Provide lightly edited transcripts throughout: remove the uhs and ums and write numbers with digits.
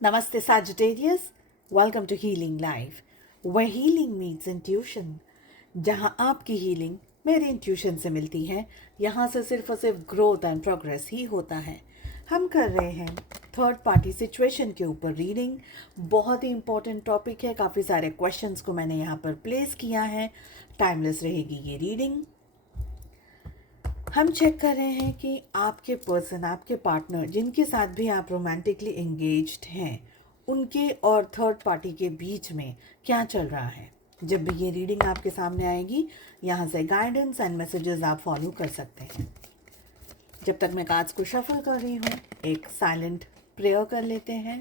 Namaste Sagittarius, welcome to Healing Life, where healing meets intuition. जहाँ आपकी healing मेरे intuition से मिलती है, यहाँ से सिर्फ और सिर्फ ग्रोथ एंड प्रोग्रेस ही होता है। हम कर रहे हैं थर्ड पार्टी सिचुएशन के ऊपर रीडिंग। बहुत ही इंपॉर्टेंट टॉपिक है, काफ़ी सारे क्वेश्चंस को मैंने यहाँ पर प्लेस किया है। टाइमलेस रहेगी ये रीडिंग। हम चेक कर रहे हैं कि आपके पर्सन, आपके पार्टनर जिनके साथ भी आप रोमांटिकली एंगेज्ड हैं, उनके और थर्ड पार्टी के बीच में क्या चल रहा है। जब भी ये रीडिंग आपके सामने आएगी, यहाँ से गाइडेंस एंड मैसेजेस आप फॉलो कर सकते हैं। जब तक मैं कार्ड्स को शफल कर रही हूँ, एक साइलेंट प्रेयर कर लेते हैं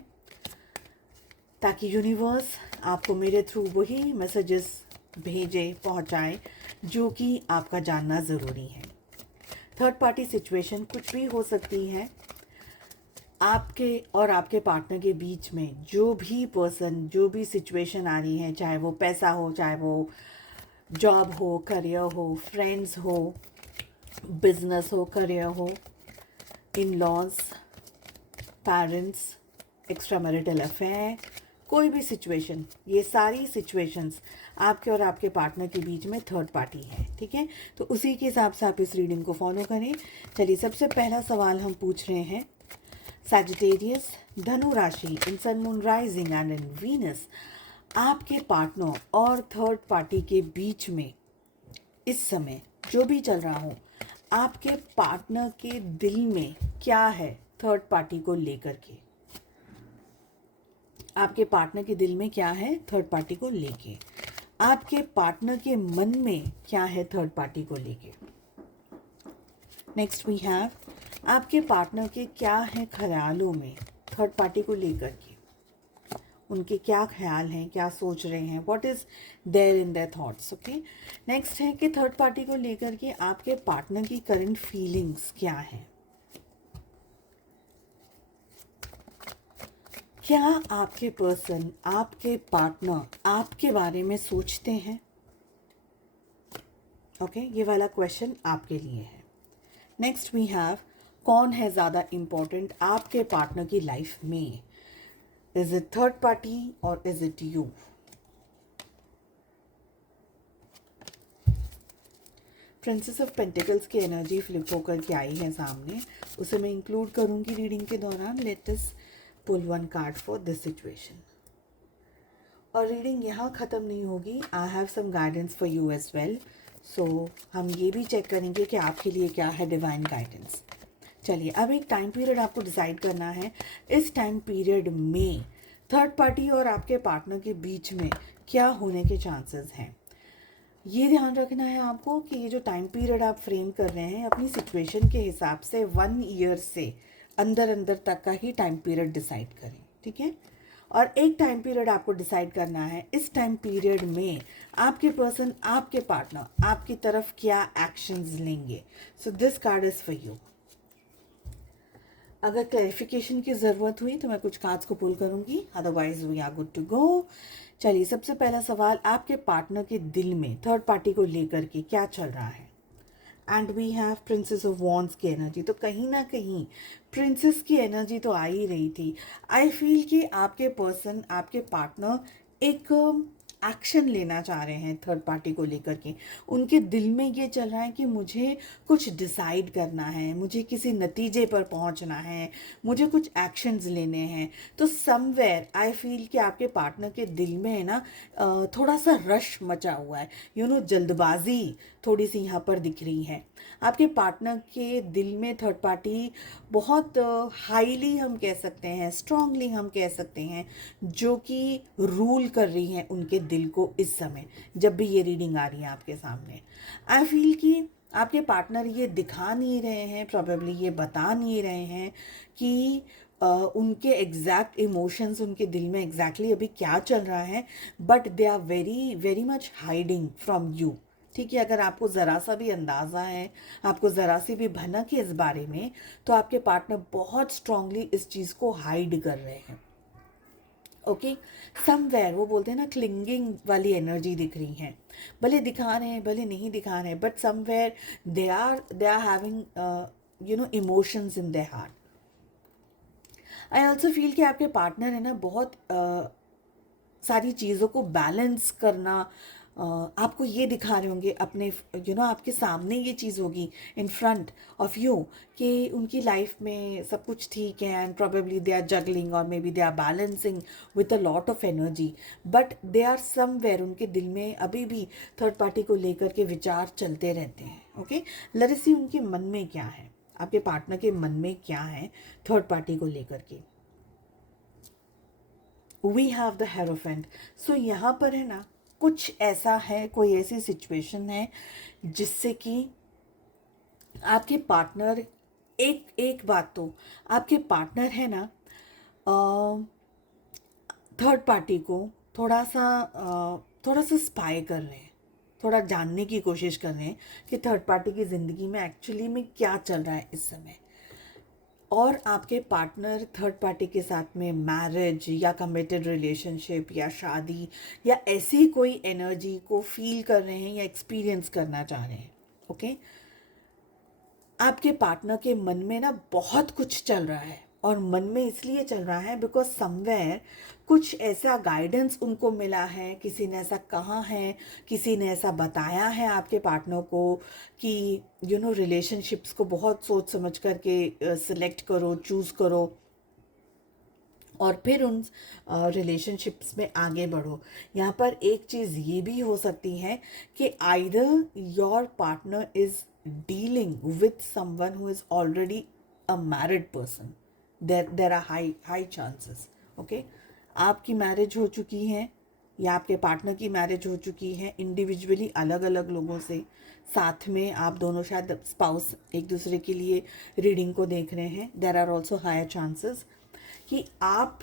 ताकि यूनिवर्स आपको मेरे थ्रू वही मैसेजेस भेजे, पहुँचाए जो कि आपका जानना ज़रूरी है। थर्ड पार्टी सिचुएशन कुछ भी हो सकती है। आपके और आपके पार्टनर के बीच में जो भी पर्सन, जो भी सिचुएशन आ रही है, चाहे वो पैसा हो, चाहे वो जॉब हो, करियर हो, फ्रेंड्स हो, बिजनेस हो, करियर हो, in laws, parents, extra marital affair, कोई भी सिचुएशन, ये सारी सिचुएशंस आपके और आपके पार्टनर के बीच में थर्ड पार्टी है। ठीक है, तो उसी के हिसाब से आप इस रीडिंग को फॉलो करें। चलिए, सबसे पहला सवाल हम पूछ रहे हैं सैजिटेरियस, धनु राशि, in sun moon rising and in Venus, आपके पार्टनर और थर्ड पार्टी के बीच में इस समय जो भी चल रहा हो, आपके पार्टनर के दिल में क्या है थर्ड पार्टी को लेकर के। आपके पार्टनर के दिल में क्या है थर्ड पार्टी को लेके, आपके पार्टनर के मन में क्या है थर्ड पार्टी को लेके। नेक्स्ट वी हैव, आपके पार्टनर के क्या है ख्यालों में थर्ड पार्टी को लेकर के, उनके क्या ख्याल हैं, क्या सोच रहे हैं, what is there in their thoughts. Okay, next है कि थर्ड पार्टी को लेकर के आपके पार्टनर की करंट फीलिंग्स क्या है। क्या आपके पर्सन, आपके पार्टनर आपके बारे में सोचते हैं। ओके, ये वाला क्वेश्चन आपके लिए है। नेक्स्ट वी हैव, कौन है ज़्यादा इम्पोर्टेंट आपके पार्टनर की लाइफ में। इज इट थर्ड पार्टी और is it you. Princess of pentacles की एनर्जी फ्लिप होकर के आई है सामने, उसे मैं इंक्लूड करूंगी रीडिंग के दौरान। Let us pull one card for this situation. और रीडिंग यहाँ ख़त्म नहीं होगी, I have some guidance for you as well. So हम ये भी चेक करेंगे कि आपके लिए क्या है डिवाइन गाइडेंस। चलिए, अब एक टाइम पीरियड आपको डिसाइड करना है। इस टाइम पीरियड में थर्ड पार्टी और आपके पार्टनर के बीच में क्या होने के चांसेस हैं। ये ध्यान रखना है आपको कि ये जो टाइम पीरियड आप फ्रेम कर रहे हैं, अपनी सिचुएशन के हिसाब से 1 ईयर से अंदर अंदर तक का ही टाइम पीरियड डिसाइड करें। ठीक है, और एक टाइम पीरियड आपको डिसाइड करना है। इस टाइम पीरियड में आपके पर्सन, आपके पार्टनर आपकी तरफ क्या एक्शंस लेंगे। So this card is for you. अगर क्लैरिफिकेशन की ज़रूरत हुई तो मैं कुछ कार्ड्स को पुल करूंगी, otherwise we are good to go. चलिए, सबसे पहला सवाल, आपके पार्टनर के दिल में थर्ड पार्टी को लेकर के क्या चल रहा है। And we have princess of wands की एनर्जी। तो कहीं ना कहीं प्रिंसेस की एनर्जी तो आ ही रही थी। आई फील कि आपके पर्सन, आपके पार्टनर एक एक्शन लेना चाह रहे हैं थर्ड पार्टी को लेकर के। उनके दिल में ये चल रहा है कि मुझे कुछ डिसाइड करना है, मुझे किसी नतीजे पर पहुंचना है, मुझे कुछ एक्शंस लेने हैं। तो समवेयर आई फील कि आपके पार्टनर के दिल में है ना, थोड़ा सा रश मचा हुआ है, जल्दबाजी थोड़ी सी यहाँ पर दिख रही है। आपके पार्टनर के दिल में थर्ड पार्टी बहुत हाईली हम कह सकते हैं, स्ट्रांगली हम कह सकते हैं, जो कि रूल कर रही हैं उनके दिल को इस समय, जब भी ये रीडिंग आ रही है आपके सामने। आई फील कि आपके पार्टनर ये दिखा नहीं रहे हैं, प्रॉबेबली ये बता नहीं रहे हैं कि उनके एग्जैक्ट इमोशंस उनके दिल में एग्जैक्टली अभी क्या चल रहा है, but they are very very much hiding from you. ठीक है, अगर आपको ज़रा सा भी अंदाज़ा है, आपको ज़रा सी भी भनक है इस बारे में, तो आपके पार्टनर बहुत स्ट्रांगली इस चीज़ को हाइड कर रहे हैं। ओके, समवेयर वो बोलते हैं ना, क्लिंगिंग वाली एनर्जी दिख रही है। भले दिखा रहे हैं, भले नहीं दिखा रहे हैं, but somewhere they are having emotions in their heart. I also feel कि आपके पार्टनर है ना बहुत सारी चीज़ों को बैलेंस करना आपको ये दिखा रहे होंगे अपने आपके सामने ये चीज़ होगी इन फ्रंट ऑफ यू कि उनकी लाइफ में सब कुछ ठीक है and probably they are juggling और may be they are balancing with a lot of energy, but they are somewhere उनके दिल में अभी भी थर्ड पार्टी को लेकर के विचार चलते रहते हैं. ओके, लेट अस सी उनके मन में क्या है, आपके पार्टनर के मन में क्या है थर्ड पार्टी को लेकर के. We have the hierophant. So यहाँ पर है ना कुछ ऐसा है, कोई ऐसी सिचुएशन है जिससे कि आपके पार्टनर, एक बात तो आपके पार्टनर है ना थर्ड पार्टी को थोड़ा सा स्पाई कर रहे हैं, थोड़ा जानने की कोशिश कर रहे हैं कि थर्ड पार्टी की ज़िंदगी में एक्चुअली में क्या चल रहा है इस समय. और आपके पार्टनर थर्ड पार्टी के साथ में मैरिज या कमिटेड रिलेशनशिप या शादी या ऐसी कोई एनर्जी को फील कर रहे हैं या एक्सपीरियंस करना चाह रहे हैं. ओके, आपके पार्टनर के मन में ना बहुत कुछ चल रहा है, और मन में इसलिए चल रहा है बिकॉज समवेयर कुछ ऐसा गाइडेंस उनको मिला है, किसी ने ऐसा कहा है, किसी ने ऐसा बताया है आपके पार्टनर को कि रिलेशनशिप्स को बहुत सोच समझ करके सिलेक्ट करो, चूज़ करो और फिर उन रिलेशनशिप्स में आगे बढ़ो. यहाँ पर एक चीज़ ये भी हो सकती है कि either your partner is dealing with someone who is already a married person. There are high chances. Okay, आपकी मैरिज हो चुकी है या आपके पार्टनर की मैरिज हो चुकी है, इंडिविजुअली अलग अलग लोगों से, साथ में आप दोनों शायद स्पाउस एक दूसरे के लिए रीडिंग को देख रहे हैं. There are also higher chances कि आप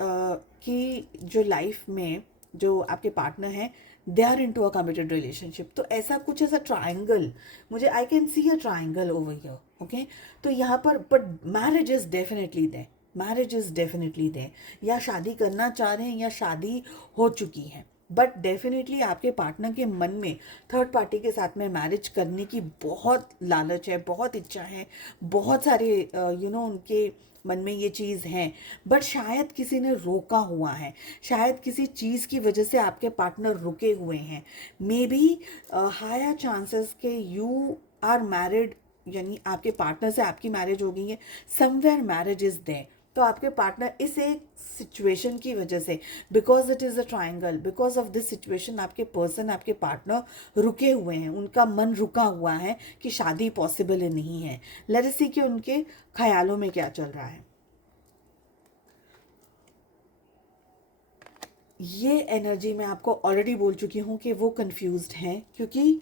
की जो लाइफ में जो आपके पार्टनर हैं they are into a committed relationship. तो ऐसा कुछ ऐसा ट्राइंगल, मुझे I can see a triangle over here. Okay, तो यहाँ पर but marriage is definitely there, marriage is definitely there. या शादी करना चाह रहे हैं या शादी हो चुकी है, बट डेफिनेटली आपके पार्टनर के मन में थर्ड पार्टी के साथ में मैरिज करने की बहुत लालच है, बहुत इच्छा है, बहुत सारे उनके मन में ये चीज़ है, बट शायद किसी ने रोका हुआ है, शायद किसी चीज़ की वजह से आपके पार्टनर रुके हुए हैं. मे बी हायर चांसेस के यू आर मैरिड, यानी आपके पार्टनर से आपकी मैरिज हो गई है, समवेयर मैरिज इज़ देयर. तो आपके पार्टनर इस एक सिचुएशन की वजह से, because it is a triangle, because of this situation आपके पर्सन, आपके पार्टनर रुके हुए हैं, उनका मन रुका हुआ है कि शादी पॉसिबल नहीं है. लेट अस सी कि उनके ख्यालों में क्या चल रहा है. ये एनर्जी मैं आपको ऑलरेडी बोल चुकी हूँ कि वो कंफ्यूज्ड हैं, क्योंकि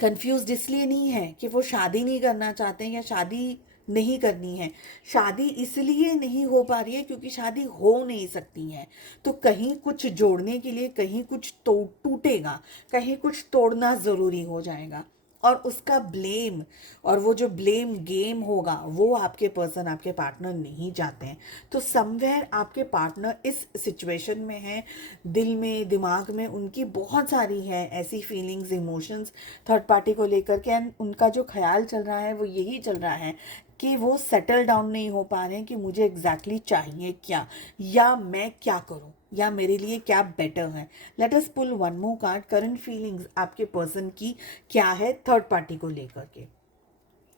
कंफ्यूज्ड इसलिए नहीं है कि वो शादी नहीं करना चाहते हैं या शादी नहीं करनी है, शादी इसलिए नहीं हो पा रही है क्योंकि शादी हो नहीं सकती है. तो कहीं कुछ जोड़ने के लिए कहीं कुछ टूटेगा, कहीं कुछ तोड़ना ज़रूरी हो जाएगा, और उसका ब्लेम, और वो जो ब्लेम गेम होगा वो आपके पर्सन, आपके पार्टनर नहीं चाहते हैं. तो समवेयर आपके पार्टनर इस सिचुएशन में है, दिल में दिमाग में उनकी बहुत सारी है ऐसी फीलिंग्स, इमोशंस थर्ड पार्टी को लेकर के, एंड उनका जो ख्याल चल रहा है वो यही चल रहा है कि वो सेटल डाउन नहीं हो पा रहे हैं कि मुझे एग्जैक्टली चाहिए क्या, या मैं क्या करूं, या मेरे लिए क्या बेटर है. Let us pull one more card. Current feelings आपके पर्सन की क्या है थर्ड पार्टी को लेकर के,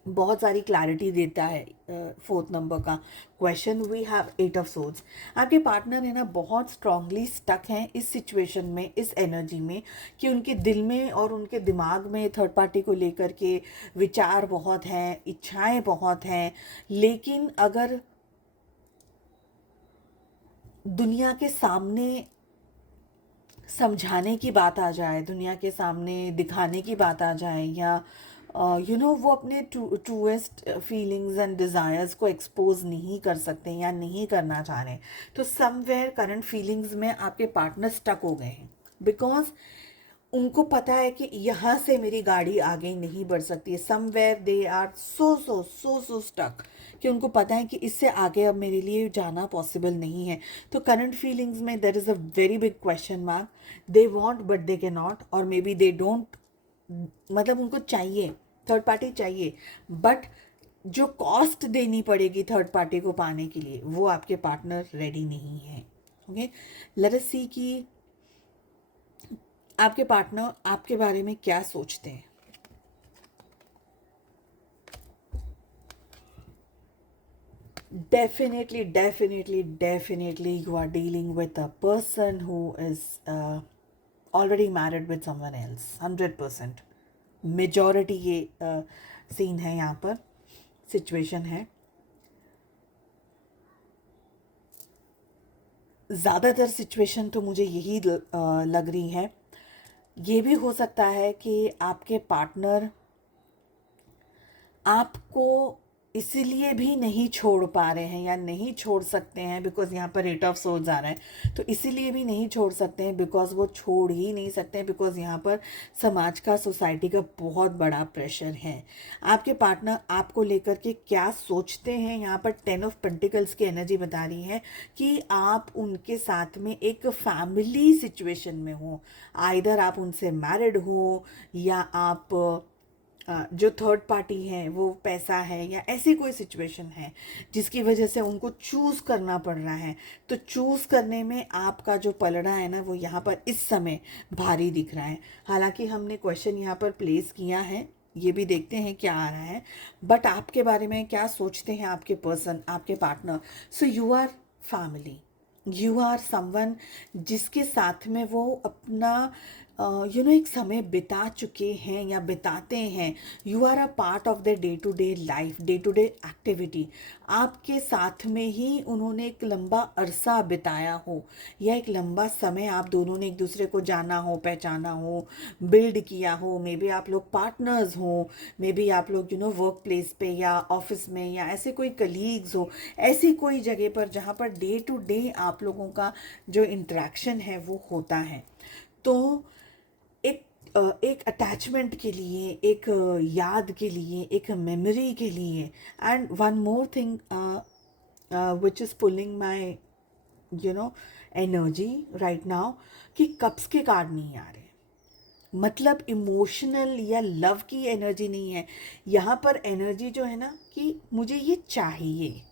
बहुत सारी क्लैरिटी देता है. फोर्थ नंबर का question, we have 8 of swords. आपके पार्टनर है ना बहुत स्ट्रांगली स्टक हैं इस सिचुएशन में, इस एनर्जी में, कि उनके दिल में और उनके दिमाग में थर्ड पार्टी को लेकर के विचार बहुत हैं, इच्छाएं बहुत हैं. लेकिन अगर दुनिया के सामने समझाने की बात आ जाए, दुनिया के सामने दिखाने की बात आ जाए, या वो अपने ट्रूएस्ट फीलिंग्स एंड डिज़ायर्स को एक्सपोज नहीं कर सकते या नहीं करना चाह रहे, तो समवेयर करंट फीलिंग्स में आपके पार्टनर स्टक हो गए हैं. बिकॉज उनको पता है कि यहाँ से मेरी गाड़ी आगे नहीं बढ़ सकती है. Somewhere they are so stuck कि उनको पता है कि इससे आगे अब मेरे लिए जाना पॉसिबल नहीं है. तो करंट फीलिंग्स में there is a very big question mark. They want but they can not, और मे बी दे डोंट, मतलब उनको चाहिए, थर्ड पार्टी चाहिए, बट जो कॉस्ट देनी पड़ेगी थर्ड पार्टी को पाने के लिए, वो आपके पार्टनर रेडी नहीं है। ओके, लेट अस सी कि आपके पार्टनर आपके बारे में क्या सोचते हैं। Definitely you are dealing with a person who is already married with someone else, 100%। Majority ये सीन है यहाँ पर, सिचुएशन है। ज़्यादातर सिचुएशन तो मुझे यही लग रही है। ये भी हो सकता है कि आपके पार्टनर आपको इसीलिए भी नहीं छोड़ पा रहे हैं या नहीं छोड़ सकते हैं, बिकॉज यहाँ पर रेट ऑफ सोल्स आ रहा है, तो इसीलिए भी नहीं छोड़ सकते हैं बिकॉज वो छोड़ ही नहीं सकते हैं, बिकॉज यहाँ पर समाज का, सोसाइटी का बहुत बड़ा प्रेशर है। आपके पार्टनर आपको लेकर के क्या सोचते हैं, यहाँ पर 10 ऑफ पेंटिकल्स की एनर्जी बता रही है कि आप उनके साथ में एक फैमिली सिचुएशन में हो। आइदर आप उनसे मैरिड हो या आप जो थर्ड पार्टी है वो पैसा है या ऐसी कोई सिचुएशन है जिसकी वजह से उनको चूज़ करना पड़ रहा है। तो चूज़ करने में आपका जो पलड़ा है ना, वो यहाँ पर इस समय भारी दिख रहा है। हालांकि हमने क्वेश्चन यहाँ पर प्लेस किया है, ये भी देखते हैं क्या आ रहा है, बट आपके बारे में क्या सोचते हैं आपके पर्सन, आपके partner. So you are family, you are someone जिसके साथ में वो अपना एक समय बिता चुके हैं या बिताते हैं। You are a part of the day to day life, day to day activity. आपके साथ में ही उन्होंने एक लंबा अरसा बिताया हो या एक लंबा समय आप दोनों ने एक दूसरे को जाना हो, पहचाना हो, बिल्ड किया हो। मे बी आप लोग पार्टनर्स हो, मे बी आप लोग वर्क प्लेस पे या ऑफिस में या ऐसे कोई कलीग्स हो, ऐसी कोई जगह पर जहाँ पर डे टू डे आप लोगों का जो इंटरेक्शन है वो होता है। तो एक अटैचमेंट के लिए, एक याद के लिए, एक मेमोरी के लिए। And one more thing which is pulling my energy right now, कि कप्स के कार्ड नहीं आ रहे, मतलब इमोशनल या लव की एनर्जी नहीं है यहाँ पर। एनर्जी जो है ना कि मुझे ये चाहिए,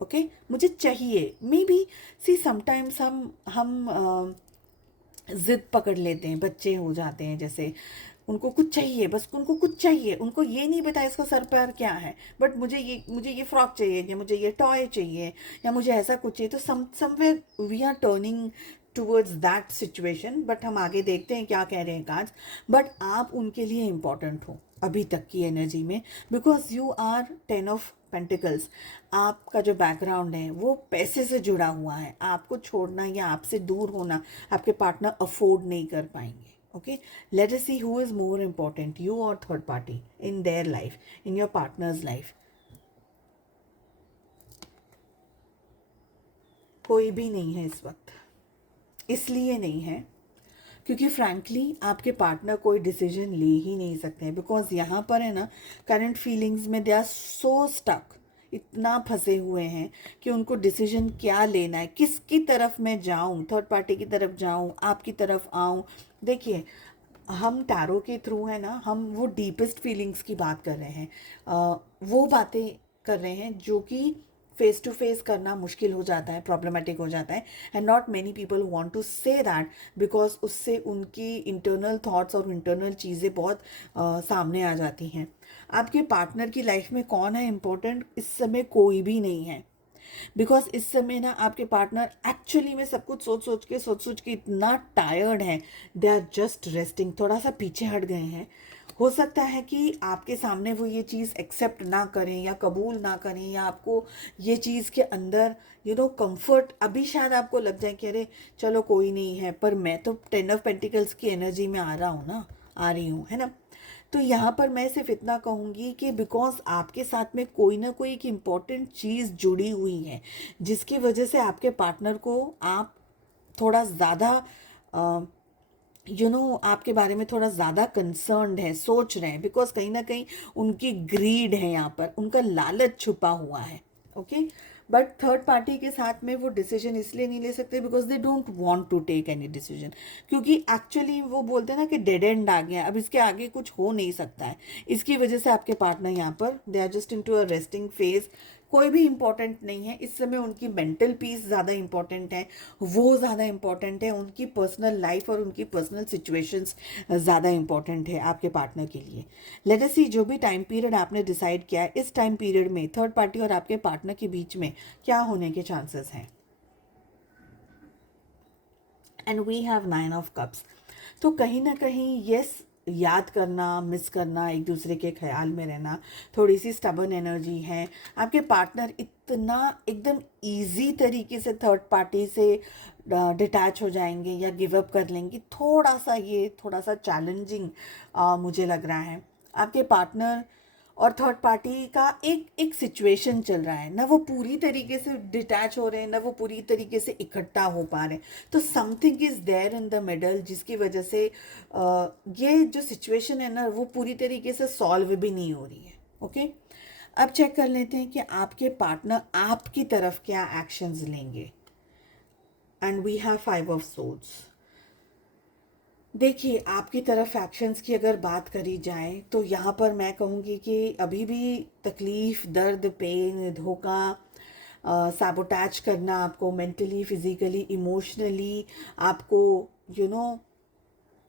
ओके मुझे चाहिए। मे बी सी समटाइम्स हम ज़िद पकड़ लेते हैं, बच्चे हो जाते हैं जैसे, उनको कुछ चाहिए, बस उनको कुछ चाहिए, उनको ये नहीं पता इसका सर पैर क्या है, बट मुझे ये फ्रॉक चाहिए या मुझे ये टॉय चाहिए या मुझे ऐसा कुछ चाहिए। तो somewhere we are turning towards that situation. But हम आगे देखते हैं क्या कह रहे हैं कार्ड्स। बट आप उनके लिए इम्पॉर्टेंट हो अभी तक की एनर्जी में, because you are 10 of pentacles. आपका जो बैकग्राउंड है वो पैसे से जुड़ा हुआ है। आपको छोड़ना या आपसे दूर होना आपके पार्टनर अफोर्ड नहीं कर पाएंगे। Okay, let us see who is more important, you और third party in their life, in your partners life. कोई भी नहीं है इस वक्त। इसलिए नहीं है क्योंकि फ्रैंकली आपके पार्टनर कोई डिसीजन ले ही नहीं सकते हैं, बिकॉज यहाँ पर है ना, करंट फीलिंग्स में दे आर सो स्टक, इतना फंसे हुए हैं कि उनको डिसीजन क्या लेना है, किसकी तरफ मैं जाऊँ, थर्ड पार्टी की तरफ जाऊँ, आपकी तरफ आऊँ। देखिए, हम टैरो के थ्रू है ना, हम वो डीपेस्ट फीलिंग्स की बात कर रहे हैं, वो बातें कर रहे हैं जो कि फेस टू फेस करना मुश्किल हो जाता है, प्रॉब्लमेटिक हो जाता है। And not many people want to say that, because उससे उनकी इंटरनल थॉट्स और इंटरनल चीज़ें बहुत सामने आ जाती हैं। आपके पार्टनर की लाइफ में कौन है इम्पोर्टेंट, इस समय कोई भी नहीं है। बिकॉज इस समय ना आपके पार्टनर एक्चुअली में सब कुछ सोच सोच के इतना टायर्ड है, दे आर जस्ट रेस्टिंग, थोड़ा सा पीछे हट गए हैं। हो सकता है कि आपके सामने वो ये चीज़ एक्सेप्ट ना करें या कबूल ना करें, या आपको ये चीज़ के अंदर कंफर्ट अभी शायद आपको लग जाए कि अरे चलो कोई नहीं है, पर मैं तो 10 ऑफ पेंटिकल्स की एनर्जी में आ रहा हूँ ना, आ रही हूँ, है ना। तो यहाँ पर मैं सिर्फ इतना कहूँगी कि बिकॉज आपके साथ में कोई ना कोई एक इम्पॉर्टेंट चीज़ जुड़ी हुई है जिसकी वजह से आपके पार्टनर को आप थोड़ा ज़्यादा आपके बारे में थोड़ा ज़्यादा कंसर्न्ड है, सोच रहे हैं, बिकॉज कहीं ना कहीं उनकी ग्रीड है यहाँ पर, उनका लालच छुपा हुआ है। ओके, बट थर्ड पार्टी के साथ में वो डिसीजन इसलिए नहीं ले सकते because they don't want to take any decision, क्योंकि एक्चुअली वो बोलते हैं ना कि डेड एंड आ गया, अब इसके आगे कुछ हो नहीं सकता है। इसकी वजह से आपके पार्टनर यहाँ पर they are just into a resting phase. कोई भी इंपॉर्टेंट नहीं है इस समय, उनकी मेंटल पीस ज़्यादा इंपॉर्टेंट है, वो ज़्यादा इंपॉर्टेंट है, उनकी पर्सनल लाइफ और उनकी पर्सनल सिचुएशंस ज़्यादा इंपॉर्टेंट है आपके पार्टनर के लिए। लेट अस सी, जो भी टाइम पीरियड आपने डिसाइड किया है, इस टाइम पीरियड में थर्ड पार्टी और आपके पार्टनर के बीच में क्या होने के चांसेस हैं। And we have 9 of cups. तो कहीं ना कहीं यस, याद करना, मिस करना, एक दूसरे के ख्याल में रहना, थोड़ी सी स्टबर्न एनर्जी है। आपके पार्टनर इतना एकदम इजी तरीके से थर्ड पार्टी से डिटैच हो जाएंगे या गिव अप कर लेंगे, थोड़ा सा चैलेंजिंग मुझे लग रहा है। आपके पार्टनर और थर्ड पार्टी का एक एक सिचुएशन चल रहा है, ना वो पूरी तरीके से डिटैच हो रहे हैं, ना वो पूरी तरीके से इकट्ठा हो पा रहे हैं। तो something is there in the middle, जिसकी वजह से ये जो सिचुएशन है ना, वो पूरी तरीके से सॉल्व भी नहीं हो रही है। ओके, अब चेक कर लेते हैं कि आपके पार्टनर आपकी तरफ क्या एक्शंस लेंगे। And we have 5 of swords. देखिए, आपकी तरफ एक्शंस की अगर बात करी जाए तो यहाँ पर मैं कहूँगी कि अभी भी तकलीफ़, दर्द, पेन, धोखा, सैबोटैज करना आपको मेंटली, फिजिकली, इमोशनली, आपको यू नो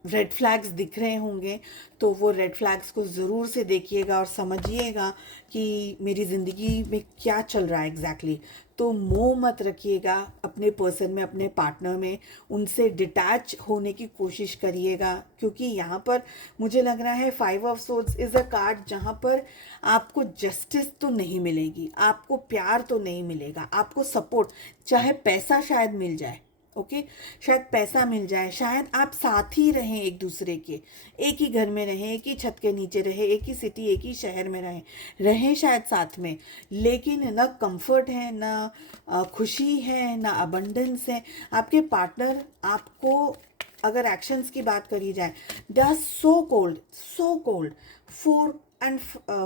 रेड फ्लैग्स दिख रहे होंगे। तो वो रेड फ्लैग्स को ज़रूर से देखिएगा और समझिएगा कि मेरी ज़िंदगी में क्या चल रहा है एग्जैक्टली। तो मोह मत रखिएगा अपने पर्सन में, अपने पार्टनर में, उनसे डिटैच होने की कोशिश करिएगा। क्योंकि यहाँ पर मुझे लग रहा है 5 of swords is a card जहाँ पर आपको जस्टिस तो नहीं मिलेगी, आपको प्यार तो नहीं मिलेगा, आपको सपोर्ट, चाहे पैसा शायद मिल जाए। ओके, शायद पैसा मिल जाए, शायद आप साथ ही रहें एक दूसरे के, एक ही घर में रहें, एक ही छत के नीचे रहें, एक ही सिटी, एक ही शहर में रहें शायद साथ में, लेकिन ना कंफर्ट है, ना खुशी है, ना अबंडेंस है। आपके पार्टनर आपको, अगर एक्शंस की बात करी जाए, they are so cold, so cold. 4 and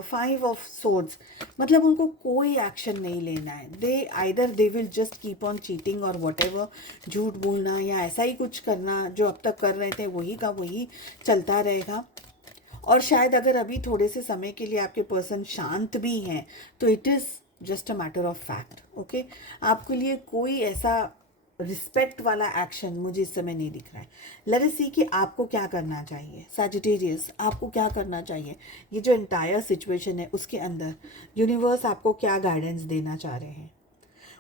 5 of swords, मतलब उनको कोई एक्शन नहीं लेना है। They will just keep on cheating और वट एवर, झूठ बोलना या ऐसा ही कुछ करना जो अब तक कर रहे थे वही का वही चलता रहेगा। और शायद अगर अभी थोड़े से समय के लिए आपके पर्सन शांत भी हैं तो it is just a matter of fact. Okay, आपके लिए कोई ऐसा रिस्पेक्ट वाला एक्शन मुझे इस समय नहीं दिख रहा है। लेट अस सी कि आपको क्या करना चाहिए। सैजिटेरियस, आपको क्या करना चाहिए ये जो एंटायर सिचुएशन है उसके अंदर, यूनिवर्स आपको क्या गाइडेंस देना चाह रहे हैं।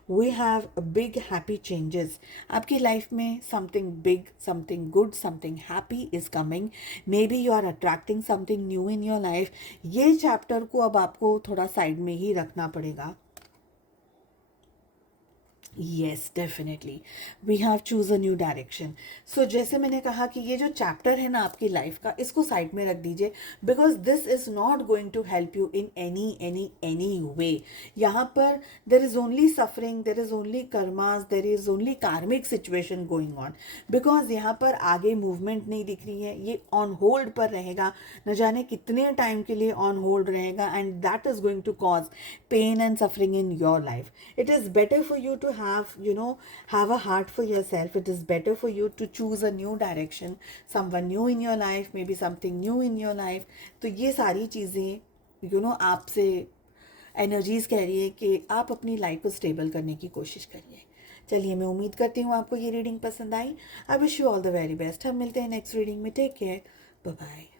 We have big happy changes आपकी लाइफ में, something big, something good, something happy is coming. May be you are attracting something new in your life. ये चैप्टर को अब आपको थोड़ा साइड में ही रखना पड़ेगा। Yes, definitely we have choose a new direction. So जैसे मैंने कहा कि ये जो चैप्टर है ना आपकी लाइफ का, इसको साइड में रख दीजिए, because this is not going to help you in any way. यहाँ पर there is only suffering, there is only karmas, there is only karmic situation going on. Because यहाँ पर आगे मूवमेंट नहीं दिख रही है, ये ऑन होल्ड पर रहेगा, न जाने कितने टाइम के लिए ऑन होल्ड रहेगा, and that is going to cause pain and suffering in your life. It is better for you to have a heart for yourself. It is better for you to choose a new direction, someone new in your life, maybe something new in your life. तो ये सारी चीज़ें आपसे energies कह रही है कि आप अपनी लाइफ को स्टेबल करने की कोशिश करिए। चलिए, मैं उम्मीद करती हूँ आपको ये रीडिंग पसंद आई। I wish you all the very best. हम मिलते हैं नेक्स्ट रीडिंग में। Take care, bye bye.